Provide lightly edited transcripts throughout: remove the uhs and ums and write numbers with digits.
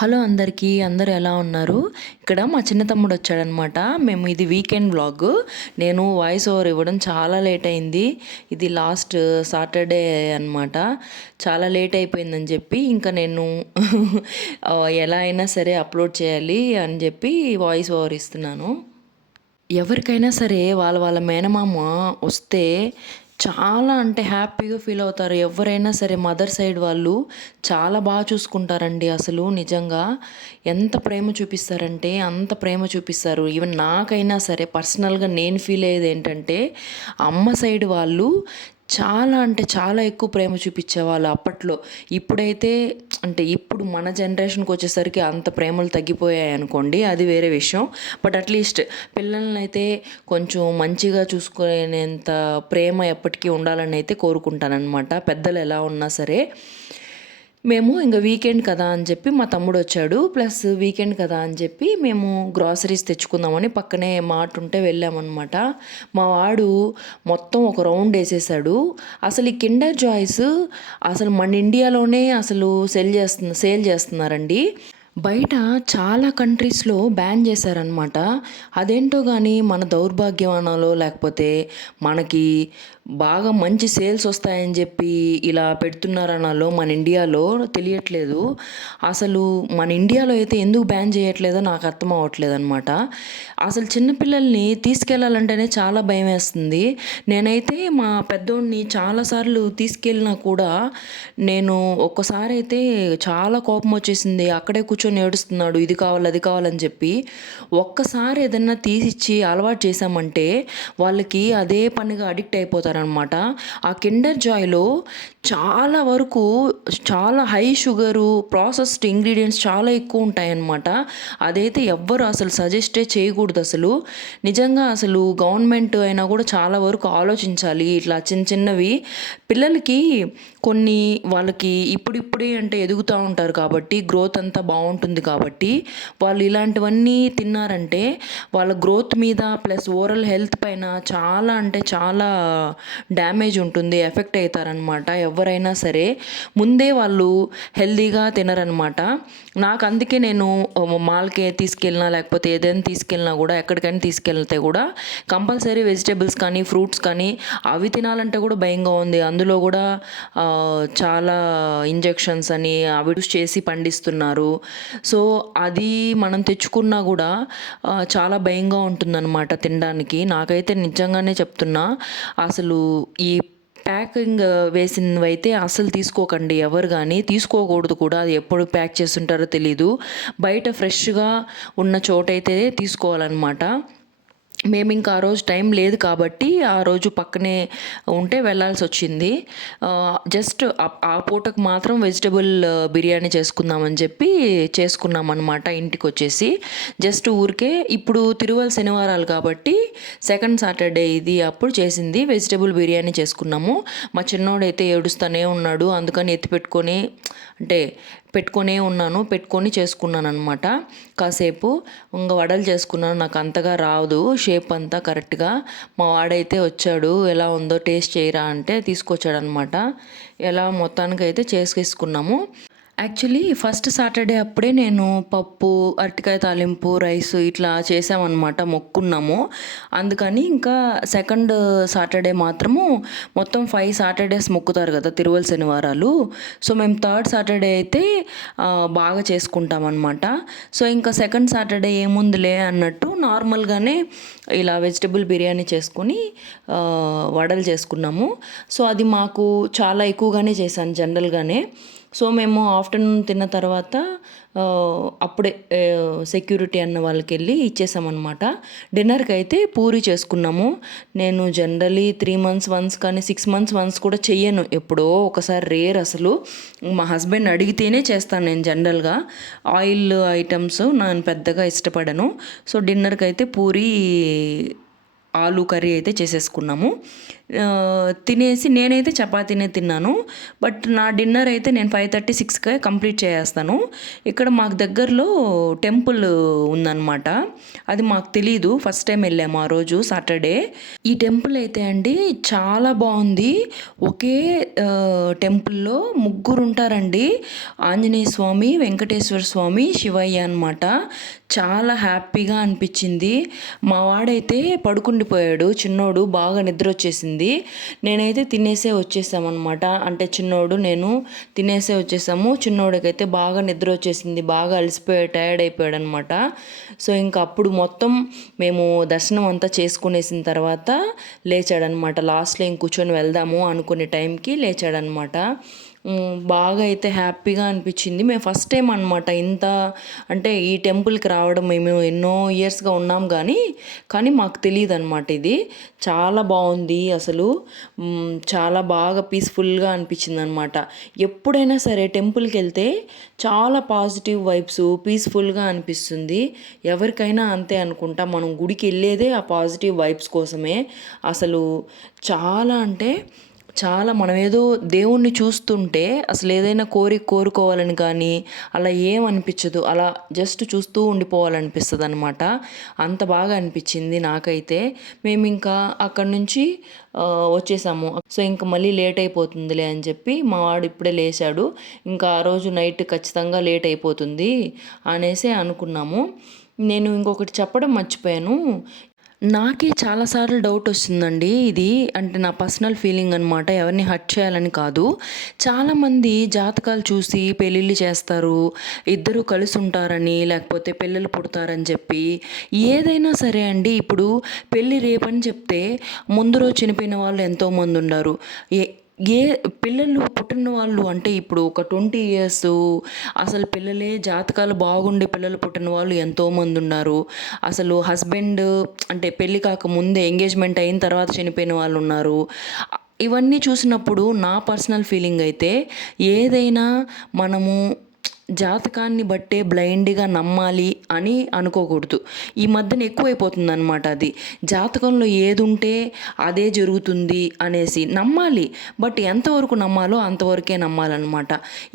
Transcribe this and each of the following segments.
Hello అందరికీ, అందరూ ఎలా ఉన్నారు? ఇక్కడ మా చిన్న తమ్ముడు వచ్చాడనమాట. మేము ఇది వీకెండ్ వ్లాగ్. నేను వాయిస్ ఓవర్ ఇవ్వడం చాలా లేట్ అయింది. ఇది లాస్ట్ సాటర్డే అనమాట. చాలా లేట్ అయిపోయిందని చెప్పి ఇంకా నేను ఎలా అయినా సరే అప్లోడ్ చేయాలి అని చెప్పి వాయిస్ ఓవర్ ఇస్తున్నాను. ఎవరికైనా సరే వాళ్ళ వాళ్ళ మేనమామ వస్తే చాలా అంటే హ్యాపీగా ఫీల్ అవుతారు. ఎవరైనా సరే మదర్ సైడ్ వాళ్ళు చాలా బాగా చూసుకుంటారండి. అసలు నిజంగా ఎంత ప్రేమ చూపిస్తారంటే అంత ప్రేమ చూపిస్తారు. ఈవెన్ నాకైనా సరే పర్సనల్గా నేను ఫీల్ అయ్యేది ఏంటంటే అమ్మ సైడ్ వాళ్ళు చాలా అంటే చాలా ఎక్కువ ప్రేమ చూపించేవాళ్ళు అప్పట్లో. ఇప్పుడైతే అంటే ఇప్పుడు మన జనరేషన్కి వచ్చేసరికి అంత ప్రేమలు తగ్గిపోయాయి అనుకోండి, అది వేరే విషయం. బట్ అట్లీస్ట్ పిల్లల్ని అయితే కొంచెం మంచిగా చూసుకునేంత ప్రేమ ఎప్పటికీ ఉండాలని అయితే కోరుకుంటానన్నమాట, పెద్దలు ఎలా ఉన్నా సరే. మేము ఇంకా వీకెండ్ కదా అని చెప్పి మా తమ్ముడు వచ్చాడు, ప్లస్ వీకెండ్ కదా అని చెప్పి మేము గ్రాసరీస్ తెచ్చుకుందామని పక్కనే మార్ట్ ఉంటే వెళ్ళామన్నమాట. మా వాడు మొత్తం ఒక రౌండ్ వేసేసాడు. అసలు ఈ కిండర్ జాయ్స్ అసలు మన ఇండియాలోనే అసలు సేల్ చేస్తున్నారండి. బయట చాలా కంట్రీస్లో బ్యాన్ చేశారనమాట. అదేంటో కానీ మన దౌర్భాగ్యం అనాలో లేకపోతే మనకి బాగా మంచి సేల్స్ వస్తాయని చెప్పి ఇలా పెడుతున్నారనాలో మన ఇండియాలో తెలియట్లేదు. అసలు మన ఇండియాలో అయితే ఎందుకు బ్యాన్ చేయట్లేదో నాకు అర్థం అవ్వట్లేదు అనమాట. అసలు చిన్నపిల్లల్ని తీసుకెళ్ళాలంటేనే చాలా భయం వేస్తుంది. నేనైతే మా పెద్దోడిని చాలాసార్లు తీసుకెళ్ళినా కూడా నేను ఒక్కసారి అయితే చాలా కోపం వచ్చేసింది. అక్కడే కూర్చొని ఏడుస్తున్నాడు, ఇది కావాలి అది కావాలని చెప్పి. ఒక్కసారి ఏదన్నా తీసిచ్చి అలవాటు చేశామంటే వాళ్ళకి అదే పనిగా అడిక్ట్ అయిపోతారనమాట. ఆ కిండర్ జాయ్లో చాలా వరకు చాలా హై షుగరు, ప్రాసెస్డ్ ఇంగ్రీడియంట్స్ చాలా ఎక్కువ ఉంటాయన్నమాట. అదైతే ఎవ్వరు అసలు సజెస్టే చేయకూడదు. అసలు నిజంగా అసలు గవర్నమెంట్ అయినా కూడా చాలా వరకు ఆలోచించాలి. ఇట్లా చిన్న చిన్నవి పిల్లలకి కొన్ని వాళ్ళకి ఇప్పుడిప్పుడే అంటే ఎదుగుతూ ఉంటారు కాబట్టి గ్రోత్ అంతా బాగుంటుంది కాబట్టి వాళ్ళు ఇలాంటివన్నీ తిన్నారంటే వాళ్ళ గ్రోత్ మీద ప్లస్ ఓవరాల్ హెల్త్ పైన చాలా అంటే చాలా డ్యామేజ్ ఉంటుంది, ఎఫెక్ట్ అవుతారనమాట. ఎవరైనా సరే ముందే వాళ్ళు హెల్తీగా తినరనమాట. నాకు అందుకే నేను మాల్కి తీసుకెళ్ళినా లేకపోతే ఏదైనా తీసుకెళ్ళినా కూడా ఎక్కడికైనా తీసుకెళ్తే కూడా కంపల్సరీ వెజిటేబుల్స్ కానీ ఫ్రూట్స్ కానీ అవి తినాలంటే కూడా భయంగా ఉంది. అందులో కూడా చాలా ఇంజెక్షన్స్ అని అవి యూస్ చేసి పండిస్తున్నారు. సో అది మనం తెచ్చుకున్నా కూడా చాలా భయంగా ఉంటుందన్నమాట తినడానికి. నాకైతే నిజంగానే చెప్తున్నా, అసలు ఈ ప్యాకింగ్ వేసినవి అయితే అస్సలు తీసుకోకండి ఎవరు, కానీ తీసుకోకూడదు కూడా. అది ఎప్పుడు ప్యాక్ చేస్తుంటారో తెలీదు. బయట ఫ్రెష్గా ఉన్న చోటైతే తీసుకోవాలన్నమాట. మేము ఇంకా ఆ రోజు టైం లేదు కాబట్టి ఆ రోజు పక్కనే ఉంటే వెళ్ళాల్సి వచ్చింది. జస్ట్ ఆ పూటకు మాత్రం వెజిటబుల్ బిర్యానీ చేసుకుందామని చెప్పి చేసుకున్నాం అనమాట. ఇంటికి వచ్చేసి జస్ట్ ఊరికే ఇప్పుడు తిరువల శనివారాలు కాబట్టి సెకండ్ సాటర్డే ఇది అప్పుడు చేసింది వెజిటబుల్ బిర్యానీ చేసుకున్నాము. మా చిన్నోడైతే ఏడుస్తూనే ఉన్నాడు, అందుకని పెట్టుకొని చేసుకున్నాను అనమాట. కాసేపు ఇంకా వడలు చేసుకున్నాను. నాకు అంతగా రాదు షేప్ అంతా కరెక్ట్గా. మా వాడైతే వచ్చాడు, ఎలా ఉందో టేస్ట్ చేయరా అంటే తీసుకొచ్చాడనమాట. ఎలా మొత్తానికి అయితే చేసుకున్నాము. యాక్చువల్లీ ఫస్ట్ సాటర్డే అప్పుడే నేను పప్పు, అరటికాయ తాలింపు, రైస్ ఇట్లా చేసామన్నమాట, మొక్కున్నాము. అందుకని ఇంకా సెకండ్ సాటర్డే మాత్రము మొత్తం 5 సాటర్డేస్ మొక్కుతారు కదా తిరువల శనివారాలు. సో మేము థర్డ్ సాటర్డే అయితే బాగా చేసుకుంటామన్నమాట. సో ఇంకా సెకండ్ సాటర్డే ఏముందిలే అన్నట్టు నార్మల్గానే ఇలా వెజిటబుల్ బిర్యానీ చేసుకొని వడలు చేసుకున్నాము. సో అది మాకు చాలా ఎక్కువగానే చేశాను జనరల్గానే. సో మేము ఆఫ్టర్నూన్ తిన్న తర్వాత అప్పుడే సెక్యూరిటీ అన్న వాళ్ళకి వెళ్ళి ఇచ్చేసామన్నమాట. డిన్నర్కి అయితే పూరి చేసుకున్నాము. నేను జనరలీ 3 months వన్స్ కానీ 6 months వన్స్ కూడా చెయ్యను, ఎప్పుడో ఒకసారి రేర్. అసలు మా హస్బెండ్ అడిగితేనే చేస్తాను నేను. జనరల్గా ఆయిల్ ఐటమ్స్ నేను పెద్దగా ఇష్టపడను. సో డిన్నర్కి అయితే పూరి ఆలు కర్రీ అయితే చేసేసుకున్నాము. తినేసి నేనైతే చపాతీనే తిన్నాను. బట్ నా డిన్నర్ అయితే నేను 5:30, 6కే కంప్లీట్ చేసేస్తాను. ఇక్కడ మాకు దగ్గరలో టెంపుల్ ఉందన్నమాట. అది మాకు తెలీదు, ఫస్ట్ టైం వెళ్ళాము ఆ రోజు సాటర్డే. ఈ టెంపుల్ అయితే అండి చాలా బాగుంది. ఒకే టెంపుల్లో ముగ్గురు ఉంటారండి. ఆంజనేయ స్వామి, వెంకటేశ్వర స్వామి, శివయ్య అనమాట. చాలా హ్యాపీగా అనిపించింది. మా వాడైతే పడుకుండిపోయాడు, చిన్నోడు బాగా నిద్ర వచ్చేసింది. నేనైతే తినేసే వచ్చేసామన్నమాట. అంటే చిన్నోడు నేను తినేసే వచ్చేసాము. చిన్నోడికైతే బాగా నిద్ర వచ్చేసింది, బాగా అలసిపోయాడు, టైర్డ్ అయిపోయాడు అనమాట. సో ఇంకా అప్పుడు మొత్తం మేము దర్శనం అంతా చేసుకునేసిన తర్వాత లేచాడనమాట. లాస్ట్లో ఇంక కూర్చొని వెళ్దాము అనుకునే టైంకి లేచాడనమాట. బాగా అయితే హ్యాపీగా అనిపించింది. మేము ఫస్ట్ టైం అనమాట ఇంత, అంటే ఈ టెంపుల్కి రావడం. మేము ఎన్నో ఇయర్స్గా ఉన్నాం కానీ మాకు తెలియదు అనమాట. ఇది చాలా బాగుంది అసలు. చాలా బాగా పీస్ఫుల్గా అనిపించింది అనమాట. ఎప్పుడైనా సరే టెంపుల్కి వెళ్తే చాలా పాజిటివ్ వైబ్స్, పీస్ఫుల్గా అనిపిస్తుంది. ఎవరికైనా అంతే అనుకుంటా. మనం గుడికి వెళ్ళేదే ఆ పాజిటివ్ వైబ్స్ కోసమే. అసలు చాలా అంటే చాలా, మనం ఏదో దేవుణ్ణి చూస్తుంటే అసలు ఏదైనా కోరుకోవాలని కానీ అలా ఏమనిపించదు. అలా జస్ట్ చూస్తూ ఉండిపోవాలనిపిస్తుంది అనమాట. అంత బాగా అనిపించింది నాకైతే. మేము ఇంకా అక్కడి నుంచి వచ్చేసాము. సో ఇంకా మళ్ళీ లేట్ అయిపోతుందిలే అని చెప్పి మా వాడు ఇప్పుడే లేచాడు. ఇంకా ఆ రోజు నైట్ ఖచ్చితంగా లేట్ అయిపోతుంది అనేసి అనుకున్నాము. నేను ఇంకొకటి చెప్పడం మర్చిపోయాను. నాకే చాలాసార్లు డౌట్ వస్తుందండి. ఇది అంటే నా పర్సనల్ ఫీలింగ్ అనమాట, ఎవరిని హర్ట్ చేయాలని కాదు. చాలామంది జాతకాలు చూసి పెళ్ళిళ్ళు చేస్తారు, ఇద్దరు కలిసి ఉంటారని, లేకపోతే పిల్లలు పుడతారని చెప్పి. ఏదైనా సరే అండి, ఇప్పుడు పెళ్ళి రేపని చెప్తే ముందు రోజు చనిపోయిన వాళ్ళు ఎంతోమంది ఉన్నారు. ఏ పిల్లలు పుట్టిన వాళ్ళు అంటే ఇప్పుడు ఒక 20 ఇయర్స్ అసలు పిల్లలే జాతకాలు బాగుండే పిల్లలు పుట్టిన వాళ్ళు ఎంతోమంది ఉన్నారు. అసలు హస్బెండ్ అంటే పెళ్ళి కాక ముందే ఎంగేజ్మెంట్ అయిన తర్వాత చనిపోయిన వాళ్ళు ఉన్నారు. ఇవన్నీ చూసినప్పుడు నా పర్సనల్ ఫీలింగ్ అయితే, ఏదైనా మనము జాతకాన్ని బట్టే బ్లైండ్గా నమ్మాలి అని అనుకోకూడదు. ఈ మధ్యన ఎక్కువైపోతుంది అనమాట. అది జాతకంలో ఏది ఉంటే అదే జరుగుతుంది అనేసి నమ్మాలి. బట్ ఎంతవరకు నమ్మాలో అంతవరకే నమ్మాలన్నమాట.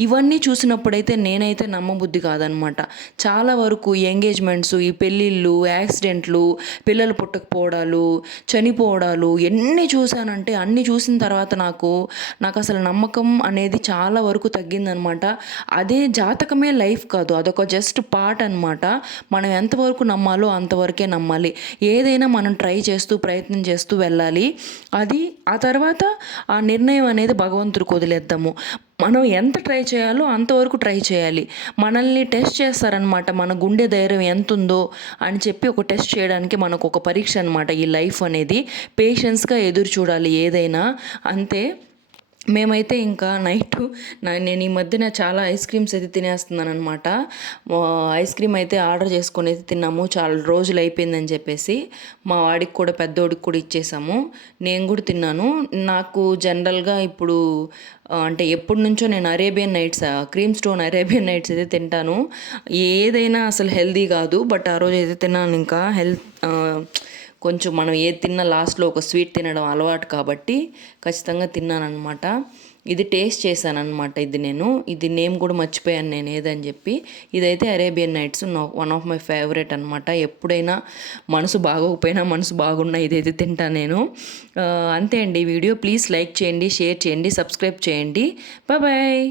ఇవన్నీ చూసినప్పుడైతే నేనైతే నమ్మబుద్ధి కాదనమాట. చాలా వరకు ఎంగేజ్మెంట్స్, ఈ పెళ్ళిళ్ళు, యాక్సిడెంట్లు, పిల్లలు పుట్టకపోవడాలు, చనిపోవడాలు ఎన్ని చూశానంటే అన్ని చూసిన తర్వాత నాకు అసలు నమ్మకం అనేది చాలా వరకు తగ్గిందనమాట. అదే జాతకమే లైఫ్ కాదు, అదొక జస్ట్ పార్ట్ అనమాట. మనం ఎంతవరకు నమ్మాలో అంతవరకే నమ్మాలి. ఏదైనా మనం ట్రై చేస్తూ ప్రయత్నం చేస్తూ వెళ్ళాలి. అది ఆ తర్వాత ఆ నిర్ణయం అనేది భగవంతుడికి వదిలేద్దాము. మనం ఎంత ట్రై చేయాలో అంతవరకు ట్రై చేయాలి. మనల్ని టెస్ట్ చేస్తారనమాట, మన గుండె ధైర్యం ఎంత ఉందో అని చెప్పి ఒక టెస్ట్ చేయడానికి మనకు ఒక పరీక్ష అనమాట ఈ లైఫ్ అనేది. పేషెన్స్గా ఎదురు చూడాలి ఏదైనా, అంతే. మేమైతే ఇంకా నేను ఈ మధ్యన చాలా ఐస్ క్రీమ్స్ అయితే తినేస్తున్నాను అనమాట. ఐస్ క్రీమ్ అయితే ఆర్డర్ చేసుకొని అయితే తిన్నాము, చాలా రోజులు అయిపోయిందని చెప్పేసి. మా వాడికి కూడా, పెద్దోడికి కూడా ఇచ్చేసాము. నేను కూడా తిన్నాను. నాకు జనరల్గా ఇప్పుడు అంటే ఎప్పటి నుంచో నేను Arabian nights, cream stone Arabian nights అయితే తింటాను. ఏదైనా అసలు హెల్దీ కాదు, బట్ ఆ రోజు అయితే తిన్నాను. ఇంకా కొంచెం మనం ఏది తిన్నా లాస్ట్లో ఒక స్వీట్ తినడం అలవాటు కాబట్టి ఖచ్చితంగా తిన్నానమాట. ఇది టేస్ట్ చేశానమాట. ఇది నేమ్ కూడా మర్చిపోయాను నేను ఏదని చెప్పి. ఇదైతే Arabian nights, one of my favourite అనమాట. ఎప్పుడైనా మనసు బాగోకపోయినా మనసు బాగున్నా ఇదైతే తింటాను నేను. అంతే అండి వీడియో. ప్లీజ్ లైక్ చేయండి, షేర్ చేయండి, సబ్స్క్రైబ్ చేయండి. బాయ్.